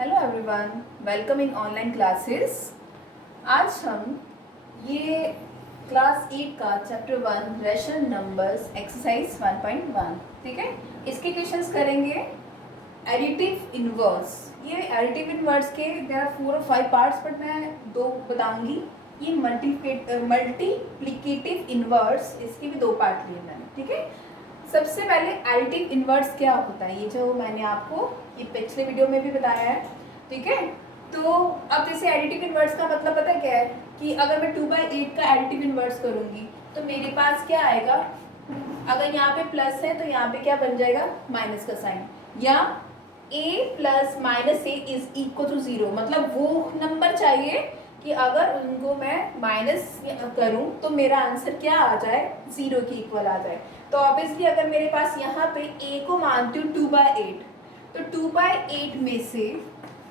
Hello everyone, welcome in online classes. आज हम ये क्लास 8 का चैप्टर 1 रेशनल नंबर्स एक्सरसाइज 1.1, ठीक है, इसके क्वेश्चंस करेंगे। एडिटिव इनवर्स, ये एडिटिव इनवर्स के देयर आर 4 और 5 पार्ट्स, बट मैं 2 बताऊंगी। ये मल्टीप्लिकेटिव इनवर्स, इसके भी 2 पार्ट लिए मैंने, ठीक है। सबसे पहले एडिटिव इनवर्स क्या होता है, ये जो मैंने आपको ये पिछले वीडियो में भी बताया है, ठीक है। तो अब जैसे एडिटिव इनवर्स का मतलब पता है क्या है कि अगर मैं 2/8 का एडिटिव इनवर्स करूंगी तो मेरे पास क्या आएगा, अगर यहाँ पे प्लस है तो यहाँ पे क्या बन जाएगा, माइनस का साइन, या a plus minus a is equal to 0। मतलब वो नंबर चाहिए कि अगर उनको मैं माइनस करूं तो मेरा आंसर क्या आ जाए, 0 के इक्वल आ जाए। तो ऑब्वियसली अगर मेरे पास यहाँ पे a को मानती हूँ 2/8, तो 2/8 में से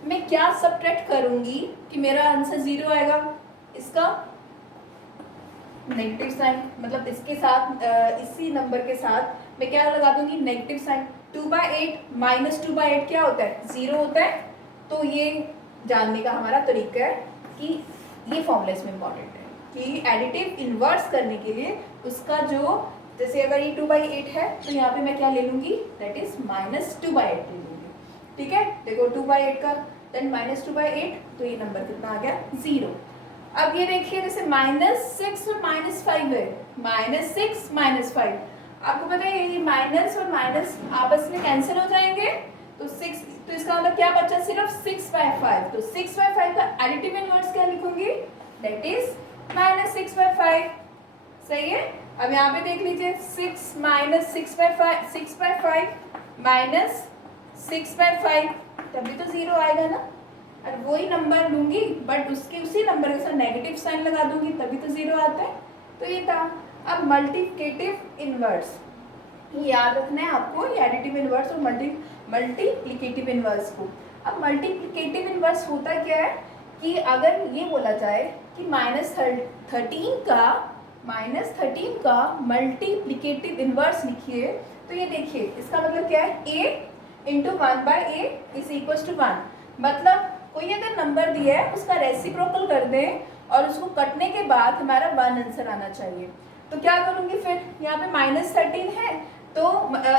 मैं क्या सब्ट्रैक्ट करूंगी कि मेरा आंसर 0 आएगा, इसका नेगेटिव साइन, मतलब इसके साथ इसी नंबर के साथ मैं क्या लगा दूंगी, नेगेटिव साइन। 2/8 माइनस 2/8 क्या होता है, 0 होता है। तो ये जानने का हमारा तरीका है कि ये फॉर्मूला इसमें इंपॉर्टेंट है कि एडिटिव इनवर्स करने के लिए उसका जो, जैसे अगर ये 2/8 है तो यहाँ पे मैं क्या ले लूंगी, दैट इज -2/8 ले लूंगी, ठीक है। देखो 2/8 का देन -2/8, तो ये नंबर कितना आ गया, 0। अब ये देखिए जैसे -6 और -5 है, -6 -5, आपको पता है ये माइनस और माइनस आपस में कैंसिल हो जाएंगे, तो 6, तो इसका मतलब क्या बचा, सिर्फ 6/5। तो 6/5 का एडिटिव इनवर्स क्या लिखूंगी, दैट इज -6/5, सही है। अब यहाँ पे देख लीजिए 6 माइनस 6/5 माइनस 6/5, तभी तो 0 आएगा ना। और वही नंबर लूंगी बट उसके उसी नंबर के साथ नेगेटिव साइन लगा दूंगी, तभी तो 0 आता है। तो ये था। अब मल्टीप्लिकेटिव इनवर्स, याद रखना है आपको, ये एडिटिव इनवर्स और मल्टीप्लिकेटिव इनवर्स को। अब मल्टीप्लिकेटिव इनवर्स होता क्या है कि अगर ये बोला जाए कि -13 का मल्टीप्लिकेटिव इनवर्स लिखिए, तो ये देखिए इसका मतलब क्या है, a into 1/a is equal to 1। मतलब कोई अगर नंबर दिया है उसका रेसिप्रोकल कर दें और उसको कटने के बाद हमारा 1 आंसर आना चाहिए। तो क्या करूंगी फिर, यहाँ पे -13 है तो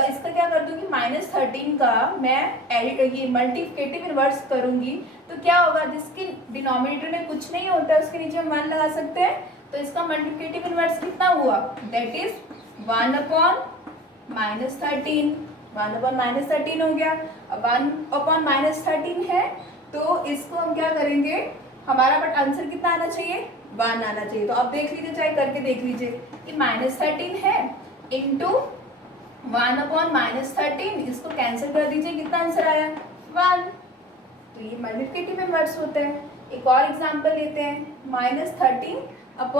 इसका क्या कर दूंगी, -13 का मैं ये मल्टीप्लिकेटिव इनवर्स करूंगी, तो क्या होगा, जिसके डिनोमिनेटर में कुछ नहीं होता है उसके नीचे हम 1 लगा सकते हैं। तो इसका मल्टीप्लिकेटिव इनवर्स कितना हुआ, दैट इज 1/-13, 1/-13 हो गया। अब 1/-13 है तो इसको हम क्या करेंगे, हमारा बट आंसर कितना आना चाहिए, 1 आना चाहिए। तो अब देख लीजिए, चाहे करके देख लीजिए कि -13 है इंटू 1/-13, इसको कैंसिल कर दीजिए, कितना आंसर आया, 1। तो ये मल्टीप्लिकेटिव इनवर्स होता है। एक और एग्जांपल लेते हैं, -13/19। अब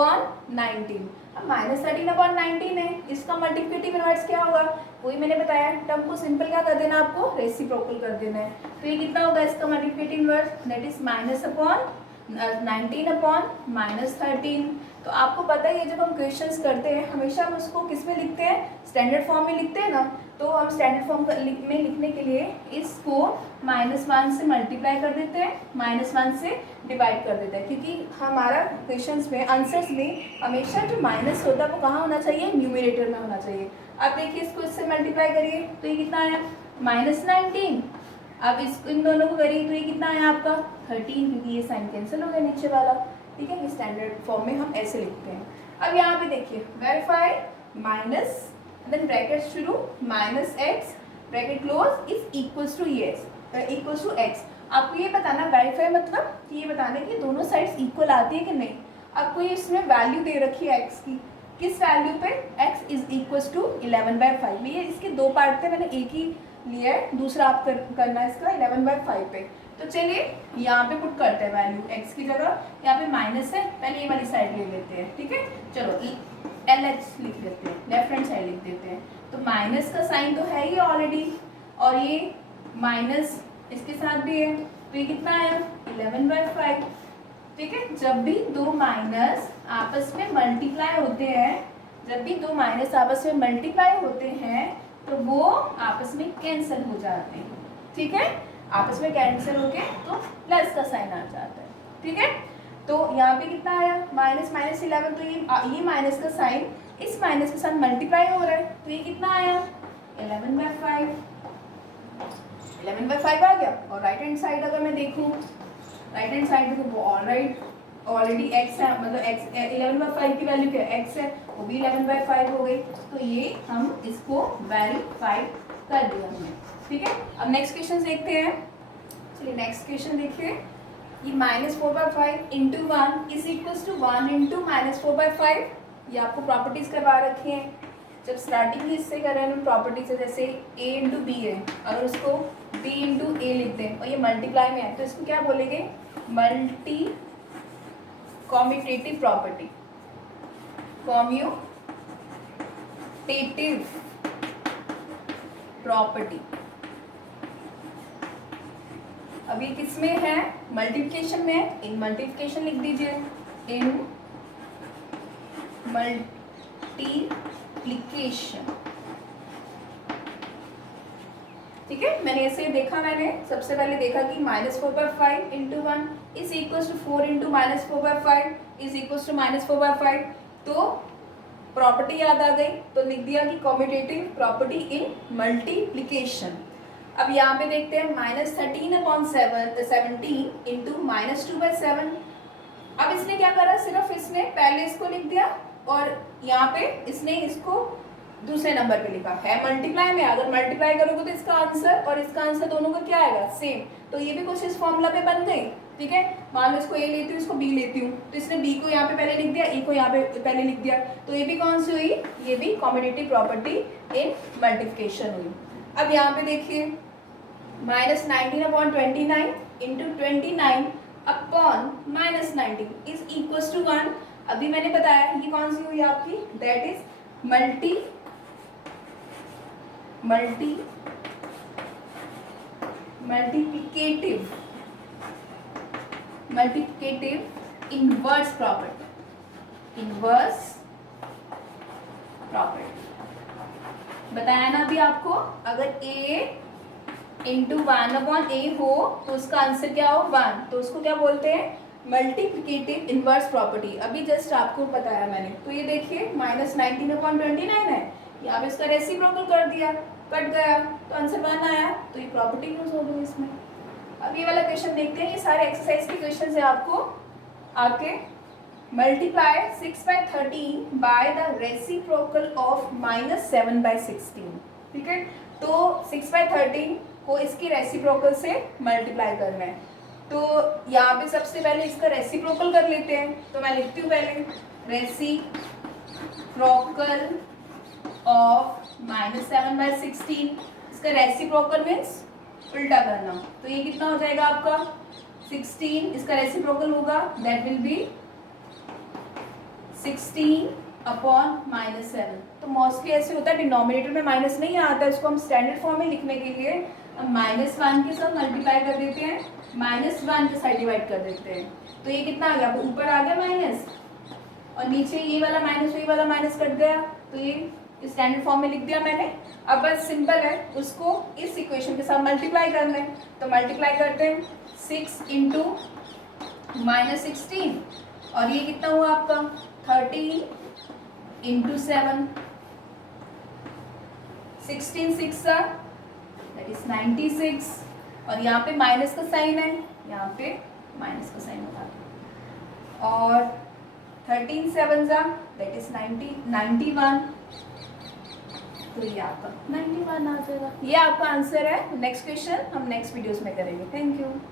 -13/19 है, इसका मल्टीप्लिकेटिव इनवर्स क्या होगा, वही मैंने बताया, टर्म को सिंपल क्या कर देना, आपको रेसिप्रोकल कर देना है। तो ये कितना होगा इसका मल्टीप्लिकेटिव इनवर्स, दैट इज -19/-13। तो आपको पता है, ये जब हम क्वेश्चंस करते हैं हमेशा हम उसको किस में लिखते हैं, स्टैंडर्ड फॉर्म में लिखते हैं ना। तो हम स्टैंडर्ड फॉर्म में लिखने के लिए इसको -1 से मल्टीप्लाई कर देते हैं, -1 से डिवाइड कर देते हैं, क्योंकि हमारा क्वेश्चंस में आंसर्स में हमेशा जो माइनस होता है वो कहाँ होना चाहिए, न्यूमरेटर में होना चाहिए। अब देखिए इसको इससे मल्टीप्लाई करिए तो ये कितना आया, -19। अब इस इन दोनों को करिए तो ये कितना आया आपका 13, क्योंकि ये साइन कैंसिल हो गया नीचे वाला, ठीक है। ये स्टैंडर्ड फॉर्म में हम ऐसे लिखते हैं। अब यहाँ पे देखिए वेरीफाई माइनस देन ब्रैकेट शुरू -x bracket close is equals to x। आपको ये बताना, वेरीफाई मतलब कि ये बताना कि दोनों साइड्स इक्वल आती है कि नहीं। आपको ये इसमें वैल्यू दे रखी है x की, किस वैल्यू पे, x इज इक्वल्स टू 11/5। ये इसके 2 पार्ट थे, मैंने एक ही लिया है, दूसरा आप करना है इसका 11/5 पे। तो चलिए यहाँ पे पुट करते हैं वैल्यू, x की जगह यहाँ पे माइनस है, पहले ये वाली साइड ले लेते हैं, ठीक है। चलो LH लिख देते हैं, लेफ्ट हैंड साइड लिख देते हैं। तो माइनस का साइन तो है ही ऑलरेडी, और ये माइनस इसके साथ भी है, तो ये कितना आया 11/5, ठीक है। जब भी 2 माइनस आपस में मल्टीप्लाई होते हैं, तो वो आपस में कैंसिल हो जाते हैं, ठीक है। आपस में कैंसिल होके तो प्लस का साइन आ जाता है, ठीक है। तो यहाँ पे कितना आया माइनस माइनस 11, तो ये माइनस का साइन इस माइनस के साथ मल्टीप्लाई हो रहा है, तो ये कितना आया 11/5, 11/5 आ गया। और राइट हैंड साइड अगर मैं देखूँ, राइट हैंड साइड में तो ऑलरेडी x है, मतलब x 11/5 की वैल्यू क्या है x है, वो भी 11/5 हो गई। तो ये हम इसको वेरीफाई कर दिया हमने, ठीक है। अब नेक्स्ट क्वेश्चन देखते हैं। चलिए नेक्स्ट क्वेश्चन देखिए, ये -4/5 into 1 is equal to 1 into -4/5। ये आपको प्रॉपर्टीज करवा रखी हैं, जब स्टार्टिंग ही इससे कर रहे हैं प्रॉपर्टी से, जैसे a इंटू बी है, अगर उसको b इंटू ए लिख दें और ये मल्टीप्लाई में है तो इसको क्या बोलेंगे, multi commutative property, commutative property. अब ये किस में है, मल्टीप्लिकेशन में, इन मल्टीप्लिकेशन लिख दीजिए, इन मल्टीप्लिकेशन, ठीक है। मैंने ऐसे देखा, मैंने सबसे पहले देखा कि -4/5 into 1 is equal to 4 into -4/5 is equal to -4/5, तो प्रॉपर्टी याद आ गई तो लिख दिया कि कॉम्यूटेटिव प्रॉपर्टी इन मल्टीप्लिकेशन। अब यहाँ पे देखते हैं -13/17 इंटू -2/7। अब इसने क्या करा, सिर्फ इसने पहले इसको लिख दिया और यहाँ पे इसने इसको दूसरे नंबर पे लिखा है, मल्टीप्लाई में। अगर मल्टीप्लाई करोगे तो इसका आंसर और इसका आंसर दोनों का क्या आएगा, सेम। तो ये भी कुछ इस फॉर्मूला पे बन गई, ठीक है। मान लो इसको ए लेती हूँ, इसको बी लेती हूँ, तो इसने बी को यहाँ पे पहले लिख दिया, ए को यहाँ पे पहले लिख दिया, तो ये भी कौन सी हुई, ये भी कॉम्यूटेटिव प्रॉपर्टी इन मल्टीप्लिकेशन हुई। अब यहाँ पे देखिए -19/29 into 29 upon -19 is equal to 1। अभी मैंने बताया ये कौन सी हुई आपकी, that is multiplicative inverse property, बताया ना अभी आपको। अगर a इंटू 1/a हो तो उसका आंसर क्या हो 1, तो उसको क्या बोलते हैं, मल्टीप्लिकेटिव इनवर्स प्रॉपर्टी। अभी जस्ट आपको बताया मैंने। तो ये देखिए -19/29 है, यहाँ पे इसका रेसिप्रोकल कर दिया, कट गया तो आंसर 1 आया, तो ये प्रॉपर्टी यूज हो गई इसमें। अब ये वाला क्वेश्चन देखते हैं, ये सारे एक्सरसाइज के क्वेश्चन है आपको आपके। Multiply 6/13 by the reciprocal of -7/16, ठीक है। तो 6/13 को इसकी रेसिप्रोकल से मल्टीप्लाई करना है, तो यहाँ पे सबसे पहले इसका रेसिप्रोकल कर लेते हैं। तो मैं लिखती हूँ पहले रेसिप्रोकल ऑफ -7/16, इसका रेसिप्रोकल मीन्स उल्टा करना, तो ये कितना हो जाएगा आपका 16, इसका रेसिप्रोकल होगा दैट विल बी 16/-7। तो मोस्टली ऐसे होता है डिनोमिनेटर में माइनस नहीं आता, इसको हम स्टैंडर्ड फॉर्म में लिखने के लिए हम -1 के साथ मल्टीप्लाई कर देते हैं, -1 के साथ डिवाइड कर देते हैं। तो ये कितना आ गया, ऊपर आ गया माइनस और नीचे ये वाला माइनस, ये वाला माइनस कट गया, तो ये स्टैंडर्ड फॉर्म में लिख दिया मैंने। अब बस सिंपल है, उसको इस इक्वेशन के साथ मल्टीप्लाई करना है, तो मल्टीप्लाई करते हैं 6 इंटू -16 और ये कितना हुआ आपका 13 इंटू 7, 16 6 दैट इज 96 और यहाँ पे माइनस का साइन है, यहाँ पे माइनस का साइन होता है और 13 7 दैट इज 91, तो ये आपका 91 आ जाएगा। ये आपका आंसर है। नेक्स्ट क्वेश्चन हम नेक्स्ट वीडियोस में करेंगे। Thank you.